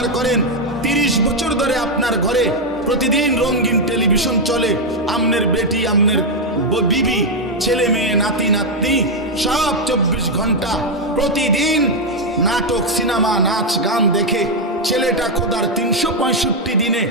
বিচার করেন। তিরিশ বছর ধরে আপনার ঘরে প্রতিদিন রঙিন টেলিভিশন চলে। আমনের বেটি, আমনের বিবি, ছেলে মেয়ে, নাতি, নাতনি, সব চব্বিশ ঘণ্টা প্রতিদিন নাটক, সিনেমা, নাচ, গান দেখে ছেলেটা খোদার তিনশো পঁয়ষট্টি দিনে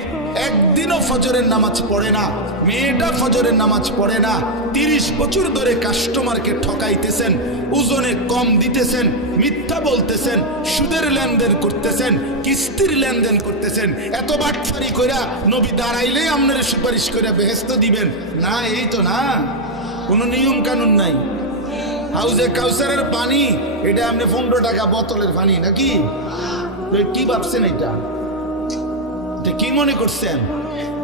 একদিনও ফজরের নামাজ পড়ে না। মেয়েটা ফজরের নামাজ পড়ে না। তিরিশ বছর ধরে কাস্টমারকে ঠকাইতেছেন, ওজনে কম দিতেছেন, মিথ্যা বলতেছেন, সুদের লেনদেন করতেছেন, কিস্তির লেনদেন করতেছেন। এত বাটফারি কইরা নবী দাঁড়াইলেই আপনারা সুপারিশ করে বেহেস্ত দিবেন। না, এই তো না। কোনো নিয়ম কানুন নাই। হাউজে কাউসারের পানি, এটা আপনি পনেরো টাকা বোতলের পানি, নাকি? কি ভাবছেন এটা? এটা কি মনে করছেন?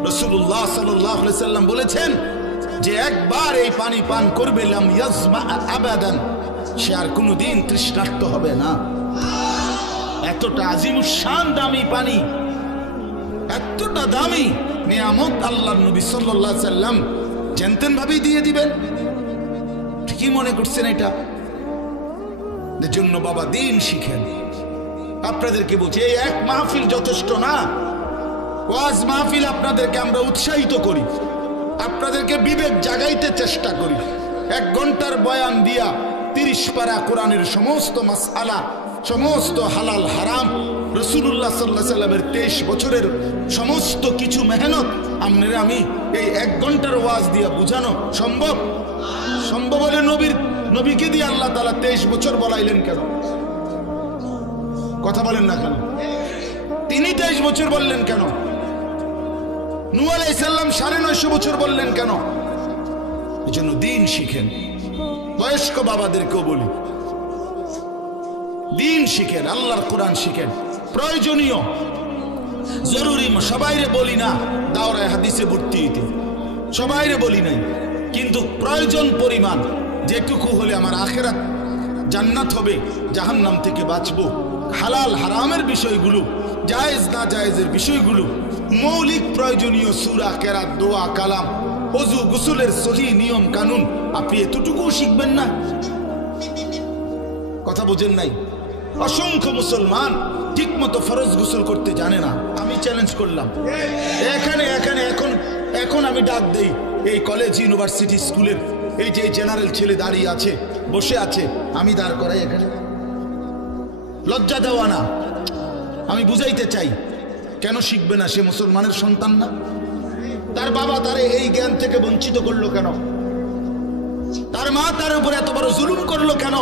রসুল্লাহ সাল্লাম বলেছেন যে একবার এই পানি পান করবে আবাদান। সে আর কোনোদিন তৃষ্ণার্ত হবে না। এতটা আজিম শান দামি পানি, এতটা দামি নিয়ামত আল্লাহ নবী সাল্লাহ সাল্লাম জানতেন ভাবেই দিয়ে দিবেন। কি মনে করছেন এটা? জন্য বাবা দিন শিখেন। আপনাদেরকে বলছি, এই এক মাহফিল যথেষ্ট না। ওয়াজ মাহফিল আপনাদেরকে আমরা উৎসাহিত করি। আপনাদেরকে বিবেক জাগাইতে চেষ্টা করি। এক ঘণ্টার বয়ান দিয়া তিরিশ পারা কোরআনের সমস্ত মাসআলা, সমস্ত হালাল হারাম রসুল্লাহ সাল্লাহ সাল্লামের তেইশ বছরের সমস্ত কিছু মেহনত আপনারা আমি এই এক ঘণ্টার ওয়াজ দিয়া বুঝানো সম্ভব? সম্ভব হলে নবীর, নবীকে দিয়ে আল্লাহ তালা তেইশ বছর বলাইলেন কেন? কথা বলেন না কেন? তিনি তেইশ বছর বললেন কেন? নু আলাইসাল্লাম সাড়ে নয়শো বছর বললেন কেন? এই জন্য দিন শিখেন। বয়স্ক বাবাদেরকেও বলি। দিন শিখেন, আল্লাহর কোরআন শিখেন। প্রয়োজনীয়। জরুরি সবাইরে বলি না, দাওরায় হাদিসে ভর্তি হইতে। সবাইরে বলি নাই। কিন্তু প্রয়োজন পরিমাণ, যেটুকু হলে আমার আখেরাত জান্নাত হবে, জাহান্নাম থেকে বাঁচবো। হালাল, হারামের বিষয়গুলো জায়েজ না জায়েজের বিষয়গুলো মৌলিক প্রয়োজনীয় সুরা, কেরাত, দোয়া, কালাম অজু গুসুলের সহি নিয়ম, কানুন, আপনি এতটুকুও শিখবেন না? কথা বোঝেন নাই? অসংখ্য মুসলমান ঠিক মতো ফরজ গোসল করতে জানে না। আমি চ্যালেঞ্জ করলাম। এখানে এখানে, এখন এখন আমি ডাক দেই। এই কলেজ ইউনিভার্সিটি স্কুলের এই যে জেনারেল ছেলে দাঁড়িয়ে আছে, বসে আছে, আমি দাঁড় করাই এখানে। লজ্জা দেওয়া না। আমি বুঝাইতে চাই, কেন শিখবে না সে মুসলমানের সন্তান না? তার বাবা তারে এই জ্ঞান থেকে বঞ্চিত করল কেন? তার মা তার উপর এত বড় জুলুম করল কেন?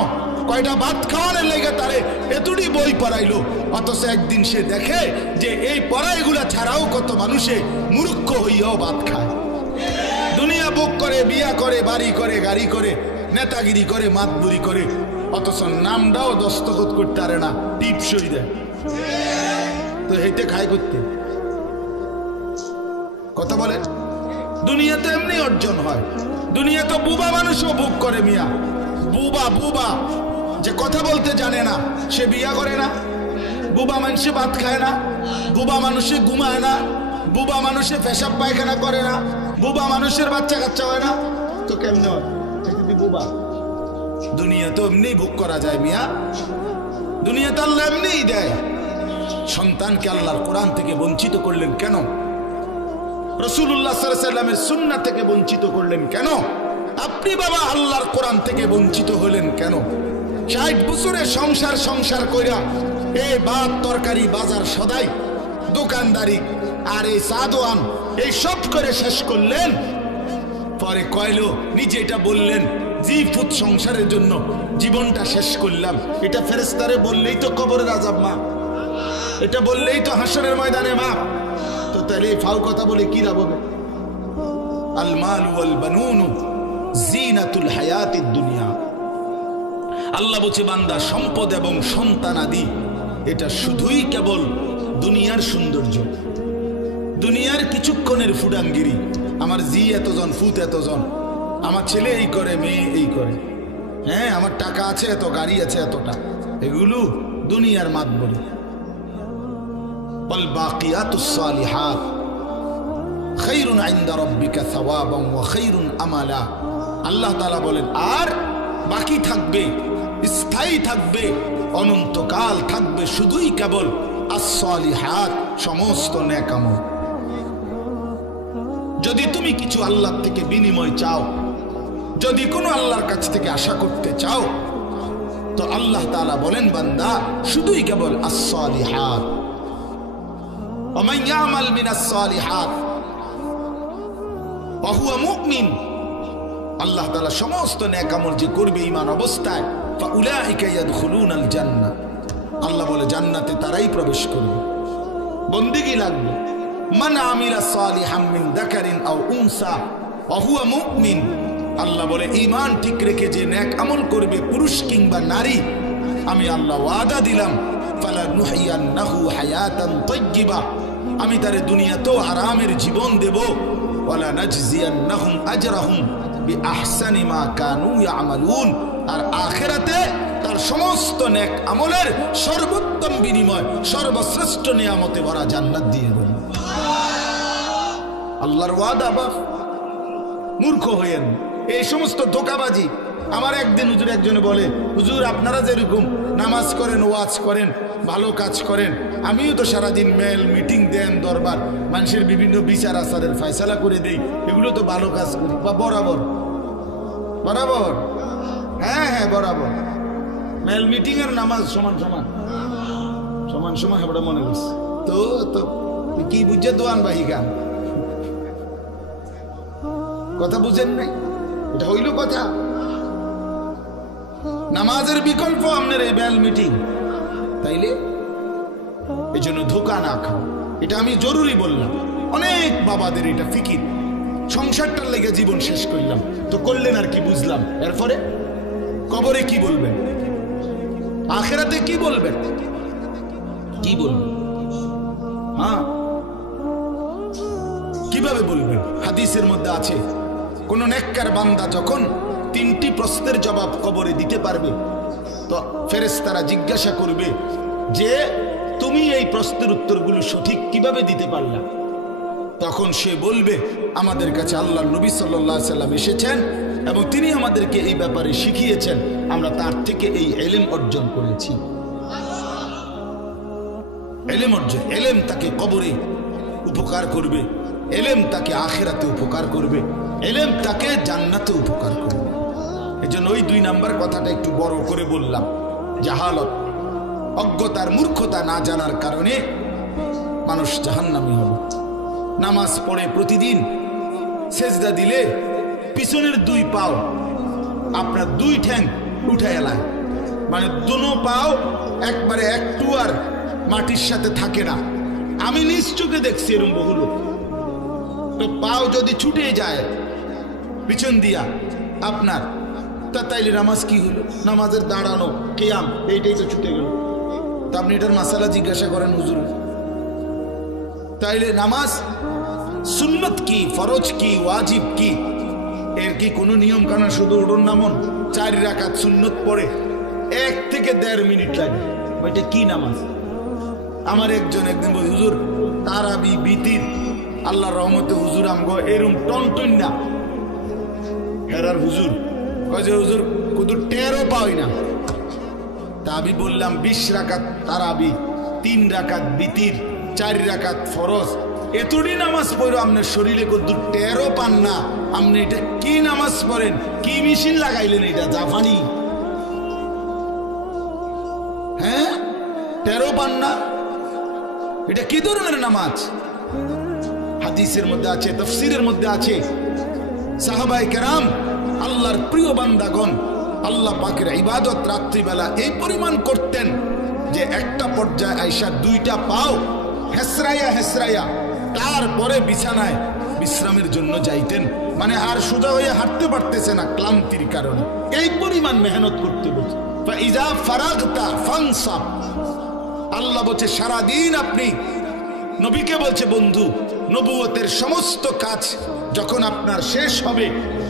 কয়টা ভাত খাওয়ানোর লেগে তারে এতটি বই পড়াইলো? অথচ একদিন সে দেখে যে এই পড়াইগুলা ছাড়াও কত মানুষে মূর্খ হইয়াও ভাত খায়। দুনিয়া বুক করে, বিয়া করে, বাড়ি করে, গাড়ি করে, নেতাগিরি করে, মাতবুরি করে, অথচ নামটাও দস্তখত করতে পারে না, টিপসই দেয়। তো হেঁটে খায় করতে কথা বলে দুনিয়াতে এমনি অর্জন হয়। দুনিয়া তো বুবা মানুষও ভোগ করে মিয়া। বুবা বুবা। যে কথা বলতে জানে না, সে বিয়া করে না। বুবা মানুষে ভাত খায় না। বুবা মানুষে ঘুমায় না। বুবা মানুষে পেশাব পায়খানা করে না। বুবা মানুষের বাচ্চা কাচ্চা হয় না। তো কেমনে হয়? বুবা। দুনিয়া তো এমনি ভোগ করা যায় মিয়া। দুনিয়া তো আল্লাহ এমনিই দেয়। সন্তানকে আল্লাহর কোরআন থেকে বঞ্চিত করলেন কেন? রসুল্লাহ সাল্লামের সুন্না থেকে বঞ্চিত করলেন কেন? আপনি বাবা আল্লাহর কোরআন থেকে বঞ্চিত হলেন কেন? ষাট বছরে সংসার সংসার কইরা এ ভাত, তরকারি, বাজার সদাই, দোকানদারি, আর এই সাদোয়ান এই সব করে শেষ করলেন। পরে কয়লো, নিজে এটা বললেন, জি ফুত সংসারের জন্য জীবনটা শেষ করলাম। এটা ফেরেস্তারে বললেই তো কবরের আজাব মা। এটা বললেই তো হাসরের ময়দানে, মা। তো তাহলে এই ফাউ কথা বলে কি লাভ হবে? আল মাল ওয়াল বানুন জিনাতুল হায়াতিদ দুনিয়া। আল্লাহ বলছে, বান্দা, সম্পদ এবং সন্তান আদি, এটা শুধুই কেবল দুনিয়ার সৌন্দর্য। দুনিয়ার কিছুক্ষণের ফুডাঙ্গিরি আমার জি এতজন, ফুত এতজন। আমার ছেলে এই করে, মেয়ে এই করে। হ্যাঁ আমার টাকা আছে, এত গাড়ি আছে, এতটা। এগুলো দুনিয়ার মাত বলি والباقيات الصالحات خير عند ربك ثوابا وخير املا আল্লাহ তাআলা বলেন আর বাকি থাকবে স্থায়ী থাকবে অনন্তকাল থাকবে শুধুই কেবল আসলিহাত সমস্ত ন্যাকামল যদি তুমি কিছু আল্লাহ থেকে বিনিময় চাও যদি কোনো আল্লাহর কাছ থেকে আশা করতে চাও তো আল্লাহ তাআলা বলেন বান্দা শুধুই কেবল আসলিহাত ওমাইয়ামাল মিনাস সালিহাত ওয়া মুমিন আল্লাহ তাআলা সমস্ত নেক আমল যে করবে ঈমান অবস্থায়, ফাউলাইকা ইয়াদখুলুনাল জান্নাহ। আল্লাহ বলে, জান্নাতে তারাই প্রবেশ করবে। বন্দিগি লাগবে। মান আমিলা সালিহাম মিন দাকারিন আও উনসা ওয়া হুয়া আল্লাহ বলে, ঈমান ঠিক রেখে যে নেক আমল করবে পুরুষ কিংবা নারী, আমি আল্লাহ ওয়াদা দিলাম ফালা নুহিয়ান্নাহু হায়াতান তাইয়্যিবা। আমি তারে দুনিয়াতেও আরামের জীবন দেব। ইয়ামালুন। আর আখিরাতে তার সমস্ত নেক আমলের সর্বোত্তম বিনিময়, সর্বশ্রেষ্ঠ নিয়ামতে ভরা জান্নাত দিয়ে দেব। আল্লাহর মূর্খ হইয়েন। এই সমস্ত ধোকাবাজি। আমার একদিন হুজুর একজনে বলে, হুজুর, আপনারা যেরকম নামাজ করেন, ওয়াজ করেন ভালো কাজ করেন। আমিও তো সারাদিন মেল মিটিং দেন দরবার। মানুষের বিভিন্ন বিচার আচারের ফয়সালা করে দেই। এগুলো তো ভালো কাজ করি। বা বরাবর। বরাবর। হ্যাঁ হ্যাঁ বরাবর। মেল মিটিং আর নামাজ সমান সমান। সমান সমান আমরা মনে করছি। তো তো, কি বুঝছে দোয়ান বাহি গান কথা বুঝেন নাই? এটা হইল কথা। নামাজের বিকল্প আপনার এই বেল মিটিং তাইলে? এই জন্য ধোকা না খাও। এটা আমি জরুরি বললাম। অনেক বাবাদের এটা ফিকির। সংসারটার লেগে জীবন শেষ করলাম। তো করলেন আর কি বুঝলাম। এরপরে? কবরে কি বলবেন? আখেরাতে কি বলবেন? কি বলবেন? হ্যাঁ কীভাবে বলবেন? হাদিসের মধ্যে আছে, কোন নেককার বান্দা যখন তিনটি প্রশ্নের জবাব কবরে দিতে পারবে তো ফেরেশতারা জিজ্ঞাসা করবে যে, তুমি এই প্রশ্নের উত্তরগুলো সঠিক কীভাবে দিতে পারলা? তখন সে বলবে, আমাদের কাছে আল্লাহ নবী সাল্লাহ সাল্লাম এসেছেন এবং তিনি আমাদেরকে এই ব্যাপারে শিখিয়েছেন, আমরা তার থেকে এই এলেম অর্জন করেছি। এলেম অর্জন, এলেম তাকে কবরে উপকার করবে, এলেম তাকে আখেরাতে উপকার করবে, এলেম তাকে জান্নাতে উপকার করবে। জন্য ওই দুই নাম্বার কথাটা একটু বড় করে বললাম। জাহালত, অজ্ঞতার মূর্খতা না জানার কারণে মানুষ জাহান্নামি হবে। নামাজ পড়ে প্রতিদিন সেজদা দিলে পিছনের দুই পাও আপনার দুই ঠ্যাং উঠে এলায়। মানে দুনো পাও একবারে একটু আর মাটির সাথে থাকে না। আমি নিজ চোখে দেখছি এরম বহু লোক। তো পাও যদি ছুটে যায়, পিছন দিয়া আপনার তা তাইলে নামাজ কি হলো? নামাজের দাঁড়ানো, কেয়াম, এইটাই তো ছুটে গেল। তা আপনি এটার মাসালা জিজ্ঞাসা করেন হুজুর। তাইলে নামাজ সুন্নত কি, ফরজ কি, ওয়াজিব কি? এর কি কোনো নিয়ম কানুন শুধু উঠুন নামন? চার রাখাত সুন্নত পড়ে, এক থেকে দেড় মিনিট লাগে। ওইটা কি নামাজ? আমার একজন একদিন বলি, হুজুর, তারাবি বিতির আল্লাহ রহমতে হুজুর আমগো এরম টনটন না। হুজুর যে হুজুর কুদুর টেরও পাই না। তা আমি বললাম, বিশ রাকাত তারাবি, তিন রাকাত বিতির, চার রাকাত ফরজ। এতটি নামাজ পড়ো আপনার শরীরে কদ্দুর টেরও পান না। আপনি এটা কি নামাজ পড়েন? কি মেশিন লাগাইলেন এটা? জাপানি হ্যাঁ? টেরও পান না। এটা কি ধরনের নামাজ? হাদিসের মধ্যে আছে, তফসিরের মধ্যে আছে। সাহাবাই কেরাম আল্লাহর প্রিয় বান্দাগণ, আল্লাহ পাকের ইবাদত রাত্রিবেলা এই পরিমাণ করতেন যে একটা পর্যায়ে আইসা দুইটা পাও হেসরাইয়া হেসরাইয়া, তারপরে বিছানায় বিশ্রামের জন্য যাইতেন। মানে আর সোজা হয়ে হাঁটতে পারতেছে না ক্লান্তির কারণে। এই পরিমাণ মেহনত করতে বলছে। আল্লাহ বলছে, সারাদিন আপনি নবীকে বলছে, বন্ধু, নবুয়তের সমস্ত কাজ যখন আপনার শেষ হবে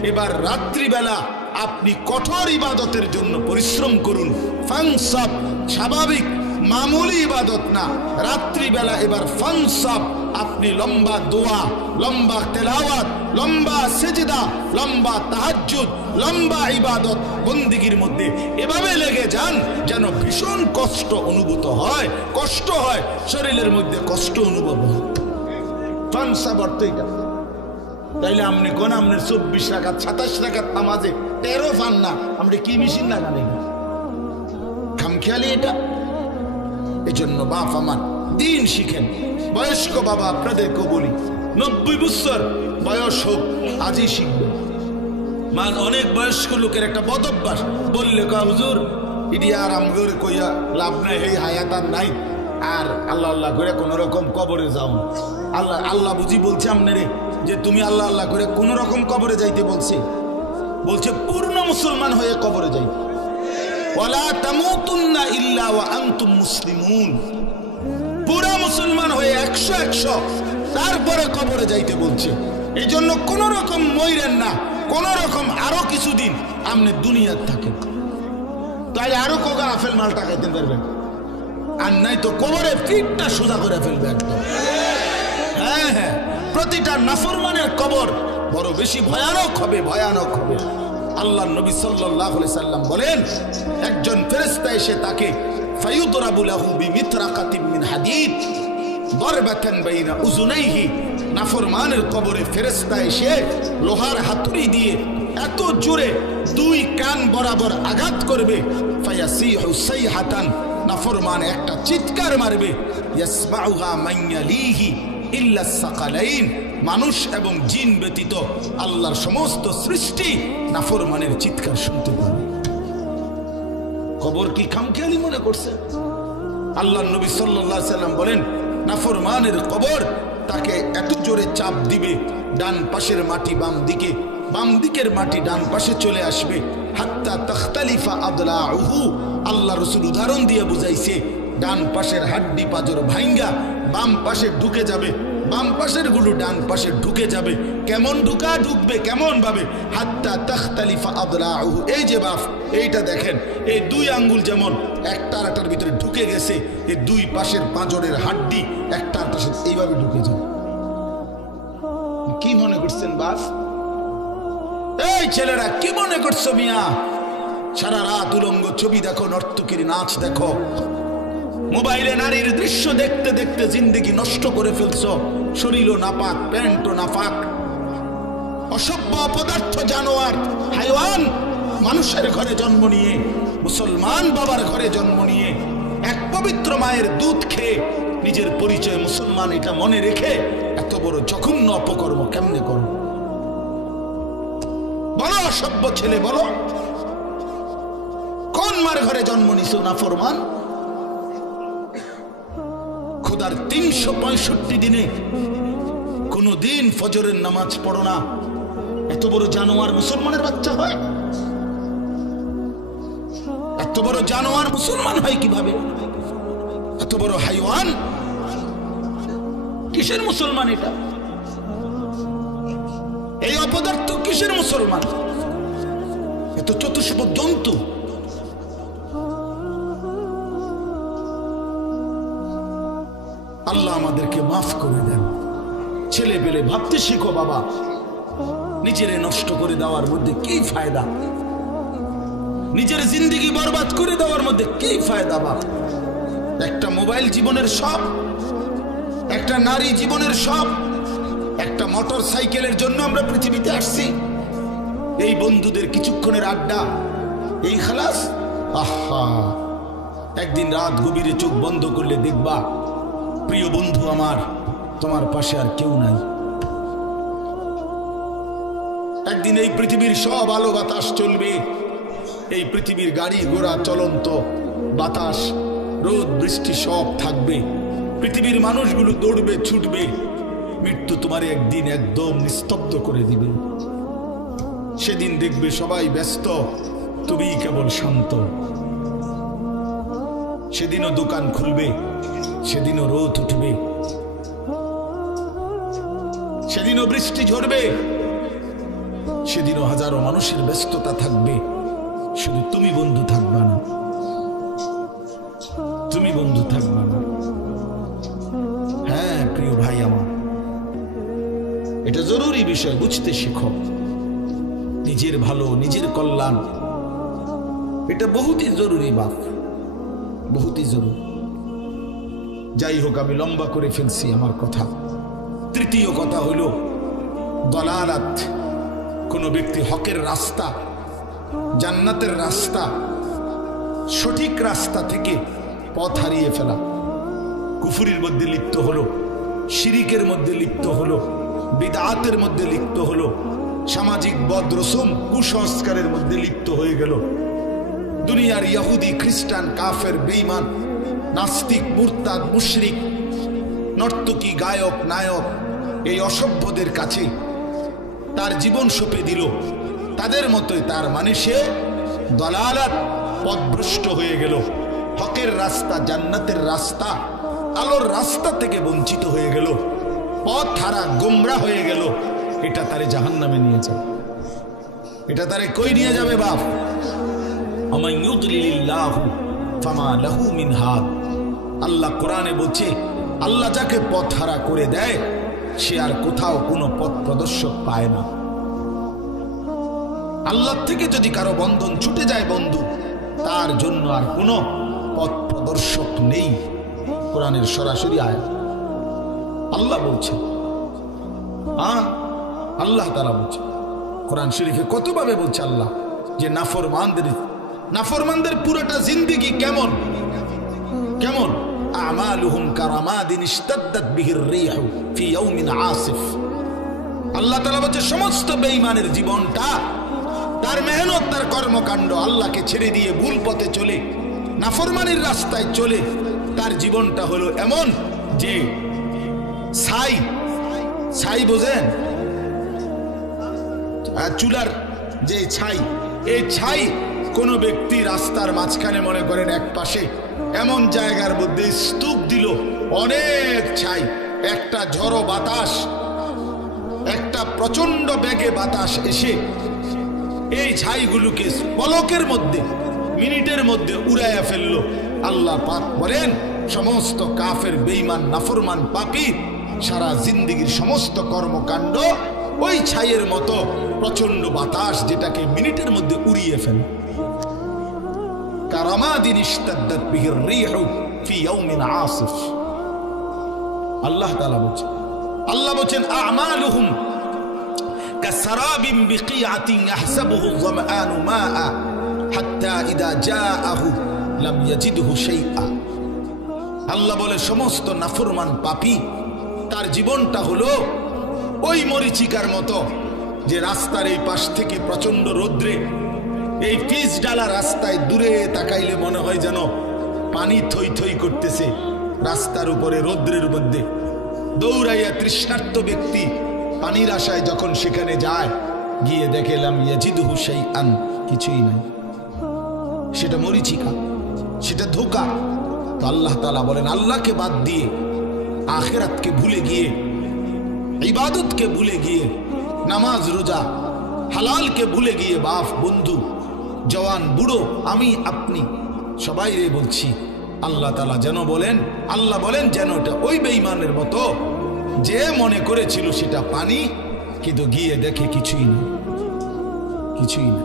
এবার রাত্রিবেলা আপনি কঠোর ইবাদতের জন্য পরিশ্রম করুন। ফাংসাব স্বাভাবিক, মামুলি ইবাদত না। রাত্রিবেলা এবার ফাংসাব আপনি লম্বা দোয়া, লম্বা তেলাওয়াত, লম্বা সেজদা, লম্বা তাহাজ্জুদ, লম্বা ইবাদত বন্দিগির মধ্যে এভাবে লেগে যান যেন ভীষণ কষ্ট অনুভূত হয়। কষ্ট হয়, শরীরের মধ্যে কষ্ট অনুভব হয়। ফানসা অর্থ এটা। তাইলে আপনি কোন আপনার চব্বিশ রাখাত সাতাশ রাখাত নামাজে তেরো ফান না আপনি কি মেশিন না জানেন খামখেয়ালি এটা। এই জন্য বাপ আমার দিন শিখেন। বয়স্ক বাবা আপনাদেরকে বলি নব্বই বছর বয়স হোক, আজই শিখবেন মান অনেক বয়স্ক লোকের একটা বদ অভ্যাস। বললে হুজুর, ইডি আর আমগর কইয়া লাভ নাই, এই হায়াত আর নাই। আর আল্লাহ আল্লাহ করে কোন রকম কবরে যাও আল্লাহ আল্লাহ বুঝি বলছে আপনারে যে তুমি আল্লাহ আল্লাহ করে কোন রকম কবরে যাইতে বলছে। বলছে, পূর্ণ মুসলমান হয়ে কবরে ওয়ালা তামুতুন্না ইল্লা মুসলিমুন। মুসলমান হয়ে একশো একশো তারপরে কবরে যাইতে বলছে। জন্য না আরও আফেল মাল টাকাইতে পারবেন। আর নাই তো কবরে পিঠটা সোজা করে ফেলবে একদম। হ্যাঁ হ্যাঁ। প্রতিটা নাফরমানের কবর বড় বেশি ভয়ানক হবে ভয়ানক হবে। আল্লাহ নবী আলাইহি সাল্লাম বলেন, একজন ফেরেশতা এসে তাকে মিন নাফরমানের লোহার হাতুড়ি দিয়ে এত জোরে দুই কান বরাবর আঘাত করবে নাফরমান একটা চিৎকার মারবে ইল্লা সাকালাইন, মানুষ এবং জিন ব্যতীত আল্লাহর সমস্ত সৃষ্টি নাফরমানের চিৎকার শুনতে পাবে। খবর কি খামখেয়ালি মনে করছে? আল্লাহ নবী আলাইহি সাল্লাম বলেন, নাফরমানের কবর তাকে এত জোরে চাপ দিবে, ডান পাশের মাটি বাম দিকে, বাম দিকের মাটি ডান পাশে চলে আসবে, হাত্তা তখতালিফা আদলা আল্লাহ রসুল উদাহরণ দিয়ে বুঝাইছে ডান পাশের হাড্ডি পাজর ভাইঙ্গা, বাম পাশে ঢুকে যাবে। বাম পাশেরগুলো ডান পাশে ঢুকে যাবে। কেমন ঢুকা, ঢুকবে কেমন ভাবে? হাত্তা তখতালিফা উহু এই যে বাফ, এইটা দেখেন, এই দুই আঙ্গুল যেমন একটা আরেকটার ভিতরে ঢুকে গেছে, এই দুই পাশের পাঁজরের হাড্ডি একটা আরেকটার সাথে এইভাবে ঢুকে যাবে। কি মনে করছেন বাস এই ছেলেরা, কি মনে করছ মিয়া? সারা রাত উলঙ্গ ছবি দেখো, নর্তকীর নাচ দেখো। মোবাইলে নারীর দৃশ্য দেখতে দেখতে জিন্দেগি নষ্ট করে ফেলছো। শরীরও নাপাক, প্যান্টও নাপাক। অসভ্য অপদার্থ জানোয়ার, হাইওয়ান, মানুষের ঘরে জন্ম নিয়ে, মুসলমান বাবার ঘরে জন্ম নিয়ে, এক পবিত্র মায়ের দুধ খেয়ে নিজের পরিচয় মুসলমান এটা মনে রেখে এত বড় জঘন্য অপকর্ম কেমনে করো বলো অসভ্য ছেলে, বলো। কোন মার ঘরে জন্ম নিছো না ফরমান? খোদার তিনশো পঁয়ষট্টি দিনে কোনো দিন ফজরের নামাজ পড়ো না। এত বড় জানোয়ার মুসলমানের বাচ্চা হয়? এত বড় জানোয়ার মুসলমান হয় কীভাবে? এত বড় হাইওয়ান? কিসের মুসলমান এটা? এই অপদার্থ কিসের মুসলমান? এত চতুষ্প জন্তু। আল্লাহ আমাদেরকে মাফ করে দেন। ছেলে পেলে ভাবতে শিখো বাবা। নিজেরে নষ্ট করে দেওয়ার মধ্যে কি ফায়দা? নিজের জিন্দিগি বরবাদ করে দেওয়ার মধ্যে কি ফায়দা বাপ একটা মোবাইল জীবনের সব, একটা নারী জীবনের সব, একটা মোটর সাইকেলের জন্য আমরা পৃথিবীতে আসছি। এই বন্ধুদের কিছুক্ষণের আড্ডা, এই খালাস? আহা! একদিন রাত গভীরে চোখ বন্ধ করলে দেখবা প্রিয় বন্ধু আমার, তোমার পাশে আর কেউ নাই। একদিন এই পৃথিবীর সব আলো বাতাস চলবে। এই পৃথিবীর গাড়ি ঘোড়া চলন্ত বাতাস, রোদ, বৃষ্টি সব থাকবে। পৃথিবীর মানুষগুলো দৌড়বে, ছুটবে। মৃত্যু তোমার একদিন একদম নিস্তব্ধ করে দিবে। সেদিন দেখবে সবাই ব্যস্ত তুমি কেবল শান্ত। সেদিনও দোকান খুলবে সেদিনও রোদ উঠবে। সেদিনও বৃষ্টি ঝরবে। সেদিনও হাজারো মানুষের ব্যস্ততা থাকবে। শুধু তুমি বন্ধু থাকবা না। তুমি বন্ধু থাকবা না। হ্যাঁ প্রিয় ভাই আমার। এটা জরুরি বিষয়, বুঝতে শিখো। নিজের ভালো, নিজের কল্যাণ। এটা বহুতই জরুরি বাপ। বহুতই জরুরি। যাই হোক আমি লম্বা করে ফেলছি আমার কথা। তৃতীয় কথা হইল, দলালাত। কোনো ব্যক্তি হকের রাস্তা, জান্নাতের রাস্তা, সঠিক রাস্তা থেকে পথ হারিয়ে ফেলা। কুফুরির মধ্যে লিপ্ত হলো, শিরিকের মধ্যে লিপ্ত হলো, বিদাতের মধ্যে লিপ্ত হলো, সামাজিক বদ রসম কুসংস্কারের মধ্যে লিপ্ত হয়ে গেল। দুনিয়ার ইহুদি, খ্রিস্টান, কাফের বেইমান নাস্তিক, মুরতাদ, মুশরিক, নর্তকী, গায়ক, নায়ক, এই অসভ্যদের কাছে তার জীবন সঁপে দিল। তাদের মতোই তার মানে সে দলালাত পথভ্রষ্ট হয়ে গেল। হকের রাস্তা, জান্নাতের রাস্তা, আলোর রাস্তা থেকে বঞ্চিত হয়ে গেল। পথ হারা, গোমরা হয়ে গেল। এটা তারে জাহান নামে নিয়ে যাবে এটা তারে কই নিয়ে যাবে বাপ? আমায় ইউদলিল্লাহু আল্লাহ কোরআনে বলছে, আল্লাহ যাকে পথ করে দেয়, সে আর কোথাও কোনো পথ প্রদর্শক পায় না। আল্লাহ থেকে যদি কারও বন্ধন ছুটে যায় বন্ধু, তার জন্য আর কোনো পথ প্রদর্শক নেই। কোরআনের সরাসরি আয় আল্লাহ বলছে হ্যাঁ আল্লাহ তারা বলছে, কোরআন শরীফে কতভাবে বলছে আল্লাহ, যে নাফরমানদের নাফরমানদের পুরোটা জিন্দিগি কেমন? কেমন? আমালুহুম কারামাদিন ইশতাদ্দাত বিহির রিহু ফি ইয়াউমিন আসিফ। আল্লাহ তাআলা বলছে, সমস্ত বেঈমানের জীবনটা তার মেহনত, তার কর্মকাণ্ড আল্লাহকে ছেড়ে দিয়ে ভুল পথে চলে, নাফরমানির রাস্তায় চলে। তার জীবনটা হলো এমন যে ছাই ছাই বোঝেন? আর চুলার যে ছাই, এই ছাই কোন ব্যক্তি রাস্তার মাঝখানে মনে করেন এক পাশে এমন জায়গার মধ্যে স্তূপ দিল, অনেক ছাই, একটা ঝড়ো বাতাস, একটা প্রচণ্ড বেগে বাতাস এসে এই ছাইগুলোকে পলকের মধ্যে, মিনিটের মধ্যে উড়াইয়া ফেলল। আল্লাহ পাক বলেন, সমস্ত কাফের বেইমান নাফরমান, পাপি, সারা জিন্দিগির সমস্ত কর্মকাণ্ড ওই ছাইয়ের মতো প্রচণ্ড বাতাস যেটাকে মিনিটের মধ্যে উড়িয়ে ফেলে। কারামাদিন ইশতাদ্দাত বিহির রিহু ফি ইয়াউমিন আসিফ আল্লাহ তাআলা বলছেন আল্লাহ বলছেন আমালুহুম كسراب بقيعة يحسبه الظمآن ماء حتى إذا جاءه لم يجده شيئا আল্লাহ বলে সমস্ত নাফরমান পাপি তার জীবনটা হলো ওই মরিচিকার মতো যে রাস্তার এই পাশ থেকে প্রচন্ড রৌদ্রে এই পিচ ডালা রাস্তায় দূরে তাকাইলে মনে হয় যেন পানি থই থই করতেছে রাস্তার উপরে, রৌদ্রের মধ্যে। দৌড়াইয়া তৃষ্ণার্ত ব্যক্তি পানির আশায় যখন সেখানে যায়, গিয়ে দেখেলাম ইয়াজিদহু সেই আন কিছুই নাই। সেটা মরিচিকা, সেটা ধোকা। তো আল্লাহ তালা বলেন, আল্লাহকে বাদ দিয়ে আখেরাতকে ভুলে গিয়ে, ইবাদতকে ভুলে গিয়ে, নামাজ, রোজা, হালালকে ভুলে গিয়ে, বাপ, বন্ধু জওয়ান বুড়ো, আমি আপনি। সবাই রে বলছি, আল্লাহ তালা যেন বলেন, আল্লাহ বলেন যেন এটা ওই বেইমানের মতো। যে মনে করেছিল সেটা পানি, কিন্তু গিয়ে দেখে কিছুই না কিছুই না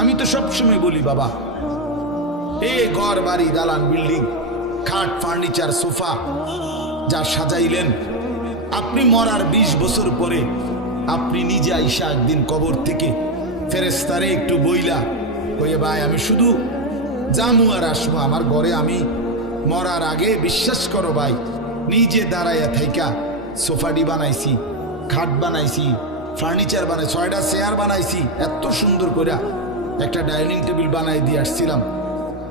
আমি তো সবসময় বলি, বাবা, এ ঘর, বাড়ি, দালান, বিল্ডিং, খাট, ফার্নিচার, সোফা, যা সাজাইলেন, আপনি মরার ২০ বছর পরে, আপনি নিজে আইসা একদিন কবর থেকে ফেরেস্তারে একটু বইলা কয়ে ভাই, আমি শুধু জামু আর আসব আমার ঘরে আমি মরার আগে বিশ্বাস করো ভাই, নিজে দাঁড়াইয়া থাইকা সোফাটি বানাইছি, খাট বানাইছি, ফার্নিচার বানাই ছয়টা চেয়ার বানাইছি, এত সুন্দর করে একটা ডাইনিং টেবিল বানাই দিয়ে আসছিলাম।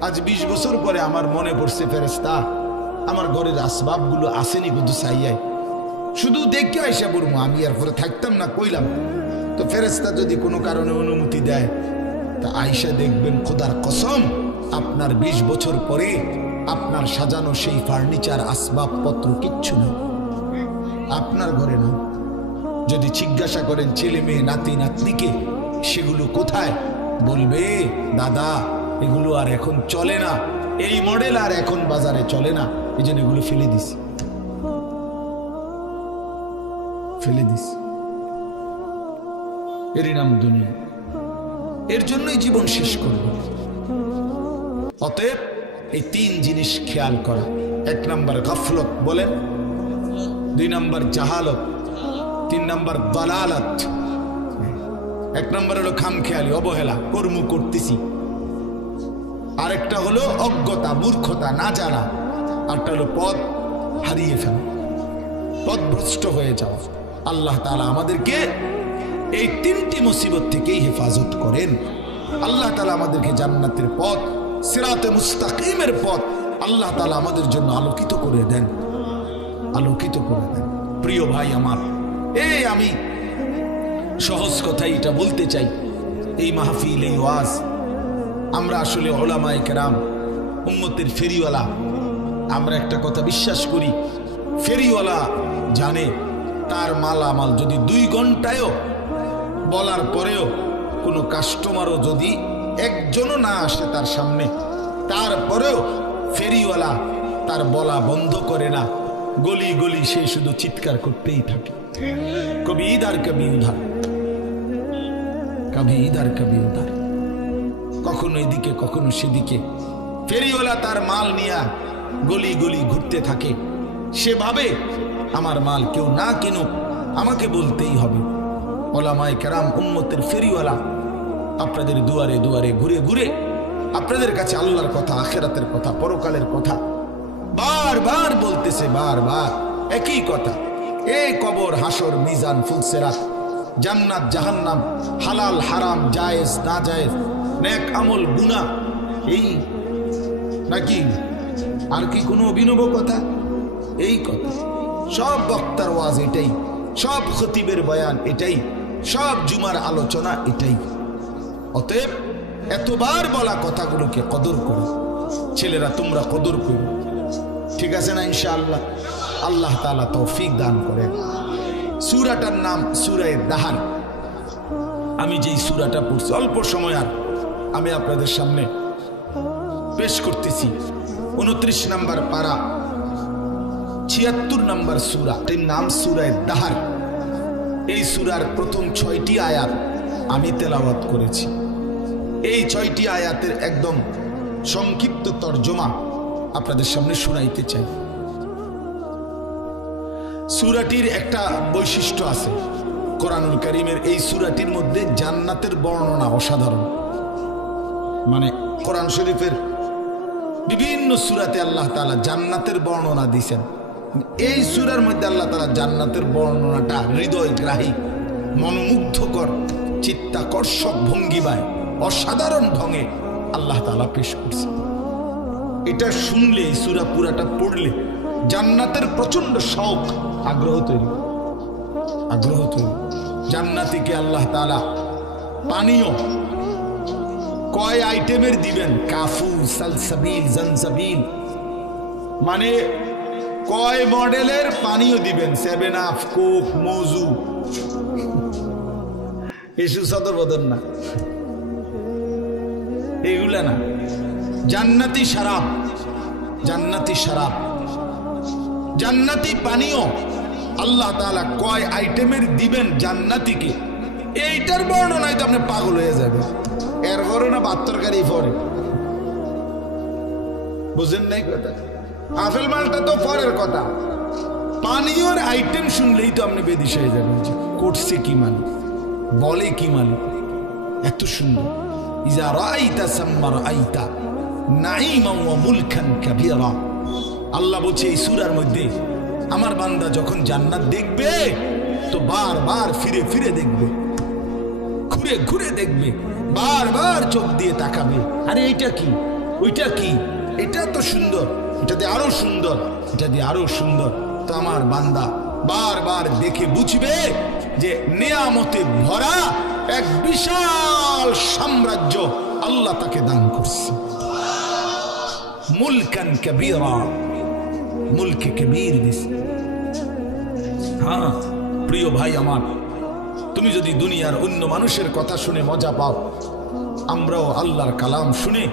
আজ ২০ বছর পরে আমার মনে পড়ছে ফেরেস্তা আমার ঘরের আসবাবগুলো আসেনি কিন্তু চাইয়াই শুধু দেখে আইসা পড়ব আমি আর পরে থাকতাম না, কইলাম। তো ফেরেস্তা যদি কোনো কারণে অনুমতি দেয় তা আইসা দেখবেন খোদার কসম, আপনার ২০ বছর পরে আপনার সাজানো সেই ফার্নিচার, আসবাবপত্র কিচ্ছু নেই। আপনার ঘরে না যদি জিজ্ঞাসা করেন ছেলে মেয়ে, নাতি, নাতনিকে, সেগুলো কোথায়? বলবে, দাদা, এগুলো আর এখন চলে না। এই মডেল আর এখন বাজারে চলে না। এই জন্য এগুলো ফেলে দিস। ফেলে দিস। এরই নাম দুনিয়া। এর জন্যই জীবন শেষ করব। অতএব এই তিন জিনিস খেয়াল করা। এক নম্বর গফলত বলেন, দুই নম্বর জাহালত, তিন নম্বর দালালত। এক নম্বর হলো খামখেয়ালি, অবহেলা, কর্ম করতেছি। আরেকটা হলো অজ্ঞতা, মূর্খতা না জানা আরটা হলো পথ হারিয়ে ফেলা। পথভ্রষ্ট হয়ে যাওয়া। আল্লাহ তাআলা আমাদেরকে এই তিনটি মুসিবত থেকেই হেফাজত করেন। আল্লাহ তালা আমাদেরকে জান্নাতের পথ, সিরাতে মুস্তাকিমের পথ আল্লাহ তালা আমাদের জন্য আলোকিত করে দেন। আলোকিত করে দেন। প্রিয় ভাই আমার, এই আমি সহজ কথাই এটা বলতে চাই। এই মাহফিল, এই ওয়াজ, আমরা আসলে ওলামায়ে কেরাম, উম্মতের ফেরিওয়ালা। আমরা একটা কথা বিশ্বাস করি, ফেরিওয়ালা জানে তার মালামাল যদি দুই ঘন্টায়ও বলার পরেও কোনো কাস্টমারও যদি একজনও না আসে তার সামনে, তারপরেও ফেরিওয়ালা তার বলা বন্ধ করে না। গলি গলি সে শুধু চিৎকার করতেই থাকে। কবি ইদার কবি উধার কবি ইদার কবি উধার কখনো এদিকে, কখনো সেদিকে। ফেরিওয়ালা তার মাল নিয়ে গলি গলি ঘুরতে থাকে। সেভাবে আমার মাল কেউ না কিনুক, আমাকে বলতেই হবে। ওলামায় কেরাম, উম্মতের ফেরিওয়ালা। আপনাদের দুয়ারে দুয়ারে, ঘুরে ঘুরে আপনাদের কাছে আল্লাহর কথা, আখেরাতের কথা, পরকালের কথা বারবার বলতেছে, বার বারবার একই কথা। এই কবর, হাসর, মিজান, ফুলসেরাত, জান্নাত, জাহান্নাম, হালাল, হারাম, জায়েজ না জায়েজ নেক আমল, গুনাহ। এই নাকি আর কি কোনো অভিনব কথা? এই কথা। সব বক্তার ওয়াজ এটাই, সব খতিবের বয়ান এটাই। সব জুমার আলোচনা এটাই। অতএব এতবার বলা কথাগুলোকে কদর করো। ছেলেরা, তোমরা কদর করো। ঠিক আছে না ইনশাআল্লাহ? আল্লাহ তাআলা তৌফিক দান করেন সূরাটার নাম সূরায়ে দাহার। আমি যেই সুরাটা পড়ছি, অল্প সময় আর আমি আপনাদের সামনে পেশ করতেছি। উনত্রিশ নাম্বার পারা, ছিয়াত্তর নাম্বার সুরা। এর নাম সুরায় দাহার। এই সুরার প্রথম ছয়টি আয়াত আমি তেলাওয়াত করেছি। এই ছয়টি আয়াতের একদম সংক্ষিপ্ত তর্জমা আপনাদের সামনে শুনাইতে চাই। সুরাটির একটা বৈশিষ্ট্য আছে। কোরআনুল করিমের এই সুরাটির মধ্যে জান্নাতের বর্ণনা অসাধারণ। মানে কোরআন শরীফের বিভিন্ন সুরাতে আল্লাহ তাআলা জান্নাতের বর্ণনা দিছেন এই সুরার মধ্যে আল্লাহ তাআলা জান্নাতের বর্ণনাটা হৃদয় গ্রাহী মনোমুগ্ধকর, চিত্তাকর্ষক, ভঙ্গিমায়, অসাধারণ ঢঙে আল্লাহ তাআলা পেশ করছে। এটা শুনলে সুরা পুরাটা পড়লে জান্নাতের প্রচণ্ড শখ আগ্রহ তৈরি। আগ্রহ তৈরি। জান্নাতিকে আল্লাহ তাআলা পানীয় কয় আইটেমের দিবেন? কাফু, সালসাবিল, জনসাবিল। মানে কয় মডেলের পানীয় দিবেন? সেভেন আপ কোক মজু এসু সদর বদন না। এগুলা না। জান্নাতি সারাপ জান্নাতি সারাপ জান্নাতি পানীয়। আল্লাহ তালা কয় আইটেমের দিবেন জান্নাতিকে। এইটার বর্ণনায় তো আপনি পাগল হয়ে যাবে এর পরে না ভাত তরকারি পরে। বুঝেন নাই কথা আপেল মালটা তো পরের কথা। পানীয়র আইটেম শুনলেই তো আপনি বেদিস হয়ে যাবেন করছে কি মানে বলে কি মানে এত সুন্দর। ইজা রাইতা সাম্মা রাইতা নাইমা ওয়া মুলকান কাবীরা। আল্লাহ বলছে, এই সূরার মধ্যে আমার বান্দা যখন জান্নাত দেখবে, তো বারবার ফিরে ফিরে দেখবে, ঘুরে ঘুরে দেখবে, বারবার চোখ দিয়ে তাকাবে। আরে, এইটা কি? ওইটা কি? এটা তো সুন্দর। এটা দিয়ে আরও সুন্দর, এটা দিয়ে আরও সুন্দর। তো আমার বান্দা বারবার দেখে বুঝবে যে নেয়ামতে ভরা এক বিশাল সাম্রাজ্য আল্লাহ তাকে দান করছে। মুলকান কবিরা, মুলকে কবির দিছে। হ্যাঁ প্রিয় ভাই আমার, তুমি যদি দুনিয়ার অন্য মানুষের কথা শুনে মজা পাও আমরাও আল্লাহর কালাম শুনে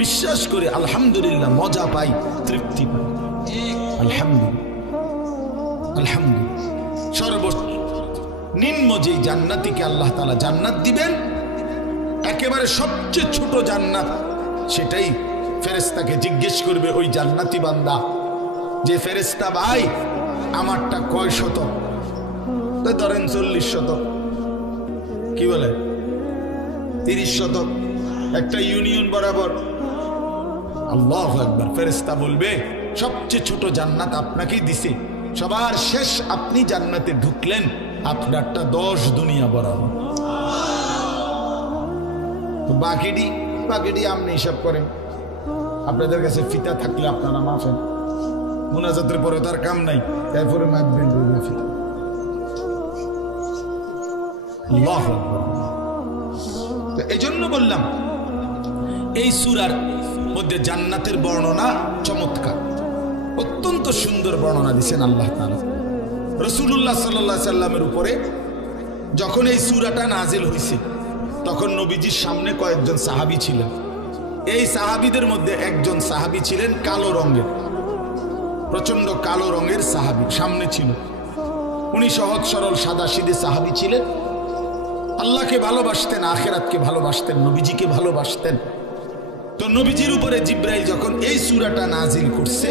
বিশ্বাস করে আলহামদুলিল্লাহ মজা পাই, তৃপ্তি পাই। আলহামদুলিল্লাহ। আলহামদুলিল্লাহ। সর্ব নিম্ন যে জান্নাতিকে আল্লাহ তালা জান্নাত দিবেন, একেবারে সবচেয়ে ছোট জান্নাত সেটাই ফেরেস্তাকে জিজ্ঞেস করবে, ওই জান্নাতি বান্দা, যে ফেরেস্তা ভাই, আমারটা কয় শত ধরেন চল্লিশ শত কি বলে? তিরিশ শতক, একটা ইউনিয়ন বরাবর। আল্লাহ একবার ফেরেস্তা বলবে, সবচেয়ে ছোট জান্নাত আপনাকেই দিছে। সবার শেষ আপনি জান্নাতে ঢুকলেন, আপনারটা দশ দুনিয়া বরাবর। তো বাকিটি বাকিটি আপনি হিসাব করেন। আপনাদের কাছে ফিতা থাকলে আপনারা মাফেন মোনাজাতের পরে তার কাম নাই, তারপরে মাপবেন ফিতা। আল্লাহু এই জন্য বললাম, এই সুরার মধ্যে জান্নাতের বর্ণনা চমৎকার। অত্যন্ত সুন্দর বর্ণনা দিচ্ছেন আল্লাহ তাআলা। রসুল্লাহ সাল্লাহ সাল্লামের উপরে যখন এই সুরাটা নাজিল হয়েছে তখন নবীজির সামনে কয়েকজন সাহাবী ছিলেন। এই সাহাবীদের মধ্যে একজন সাহাবী ছিলেন কালো রঙের প্রচণ্ড কালো রঙের সাহাবী, সামনে ছিল। উনি সহজ সরল সাদা সিধে সাহাবী ছিলেন। আল্লাহকে ভালোবাসতেন, আখেরাতকে ভালোবাসতেন, নবীজিকে ভালোবাসতেন। তো নবীজির উপরে জিব্রাইল যখন এই সুরাটা নাজিল করছে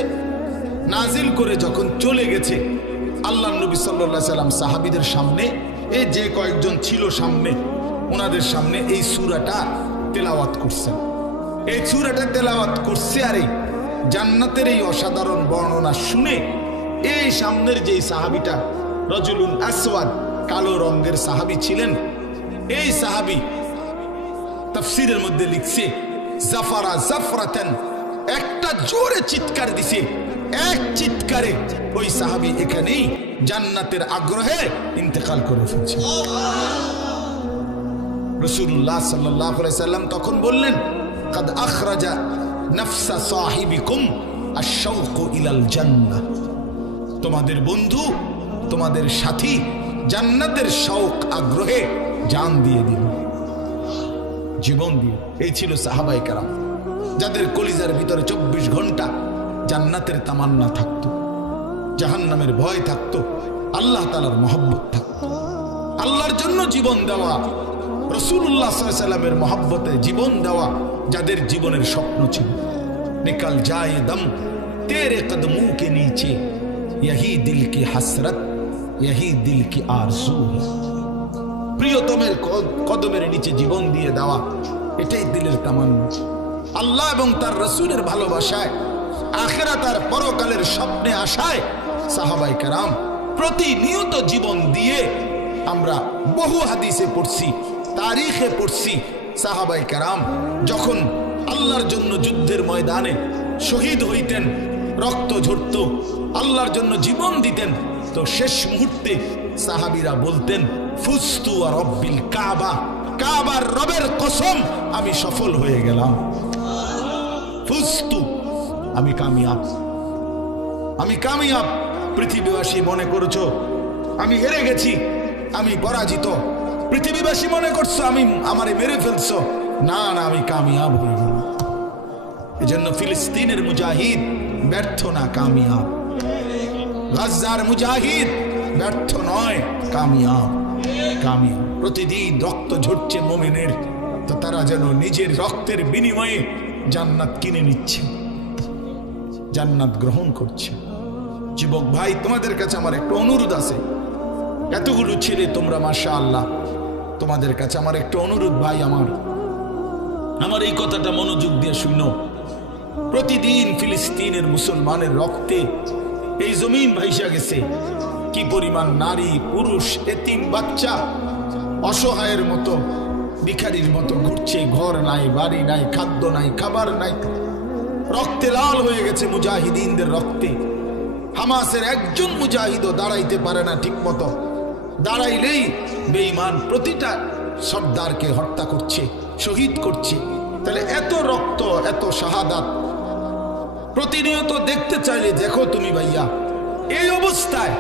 নাজিল করে যখন চলে গেছে আল্লাহ নবী সাল্লাহ সাল্লাম সাহাবিদের সামনে এই যে কয়েকজন ছিল সামনে ওনাদের সামনে এই সুরাটা তেলাওয়াত করছেন। এই সুরাটা তেলাওয়াত করছে আর এই জান্নাতের এই অসাধারণ বর্ণনা শুনে এই সামনের যে সাহাবিটা, রজুলুন আসওয়াদ, কালো রঙের সাহাবি ছিলেন এই সাহাবি তফসিরের মধ্যে লিখছে, জাফারা জাফরাতেন, একটা জোরে চিৎকার দিছে। এক চিৎকারে ওই সাহাবি এখানেই জান্নাতের আগ্রহে ইন্তেকাল করে ফেলছে। রসুল্লাহ সাল্লাহ সাল্লাম তখন বললেন, কাদ আখরাজা নফসা সাহিবিকুম আশাউক ইলাল জান্নাহ। তোমাদের বন্ধু, তোমাদের সাথী জান্নাতের শৌক আগ্রহে জান দিয়ে দিল জীবন দিয়ে এই ছিল সাহাবাই কারাম যাদের কলিজার ভিতরে চব্বিশ ঘন্টা জান্নাতের তামান্না থাকতো জাহান্নামের ভয় থাকতো আল্লাহ তালার মহব্বত থাকতো আল্লাহর জন্য জীবন দেওয়া রসুল্লাহ সাল্লামের মহব্বতে জীবন দেওয়া যাদের জীবনের স্বপ্ন ছিল নিকাল যায় দম তেরে কদমু के नीचे यही दिल की हसरत यही दिल की आरजू है প্রিয়তমের কদমের নিচে জীবন দিয়ে দেওয়া, এটাই দিলের তামান্না। আল্লাহ এবং তার রসুলের ভালোবাসায় আখেরা তার পরকালের স্বপ্নে আশায় সাহাবাই কারাম প্রতিনিয়ত জীবন দিয়ে আমরা বহু হাদিসে পড়ছি, তারিখে পড়ছি সাহাবাই কারাম, যখন আল্লাহর জন্য যুদ্ধের ময়দানে শহীদ হইতেন, রক্ত ঝরত, আল্লাহর জন্য জীবন দিতেন। তো শেষ মুহূর্তে সাহাবিরা বলতেন, ফুস্তু আর রব্বিল কাবা। কাবার রবের কসম, আমি সফল হয়ে গেলাম। ফুস্তু, আমি কামিয়াব। আমি কামিয়াব, পৃথিবীবাসী মনে করেছ, আমি হেরে গেছি, আমি পরাজিত। পৃথিবীবাসী মনে করছ, আমি আমারে মেরে ফেলছো। না না, আমি কামিয়াব হয়ে গেলাম। এজন্য ফিলিস্তিনের মুজাহিদ ব্যর্থ না কামিয়াব। গাজার মুজাহিদ ব্যর্থ নয়। কামিয়াব কামিয়াব। প্রতিদিন রক্ত ঝরছে মোমেনের। তো তারা যেন নিজের রক্তের বিনিময়ে জান্নাত কিনে নিচ্ছে। জান্নাত গ্রহণ করছে। যুবক ভাই, তোমাদের কাছে আমার একটা অনুরোধ আছে। এতগুলো ছেলে তোমরা মাসা আল্লাহ তোমাদের কাছে আমার একটা অনুরোধ ভাই আমার। আমার এই কথাটা মনোযোগ দিয়ে শুনো। প্রতিদিন ফিলিস্তিনের মুসলমানের রক্তে এই জমিন ভাইসা গেছে। কি পরিমাণ নারী, পুরুষ, এতিম, বাচ্চা? অসহায়ের মতো, ভিখারির মতো ঘুরছে, ঘর নাই, বাড়ি নাই, খাদ্য নাই, খাবার নাই। রক্তে লাল হয়ে গেছে মুজাহিদিনদের রক্তে। হামাসের একজন মুজাহিদও দাঁড়াইতে পারে না ঠিক মতো দাঁড়াইলেই বেঈমান প্রতিটা সর্দারকে হত্যা করছে, শহীদ করছে। তাহলে এত রক্ত, এত শাহাদাত। প্রতিনিয়ত দেখতে চাইলে দেখো তুমি ভাইয়া, এই অবস্থায়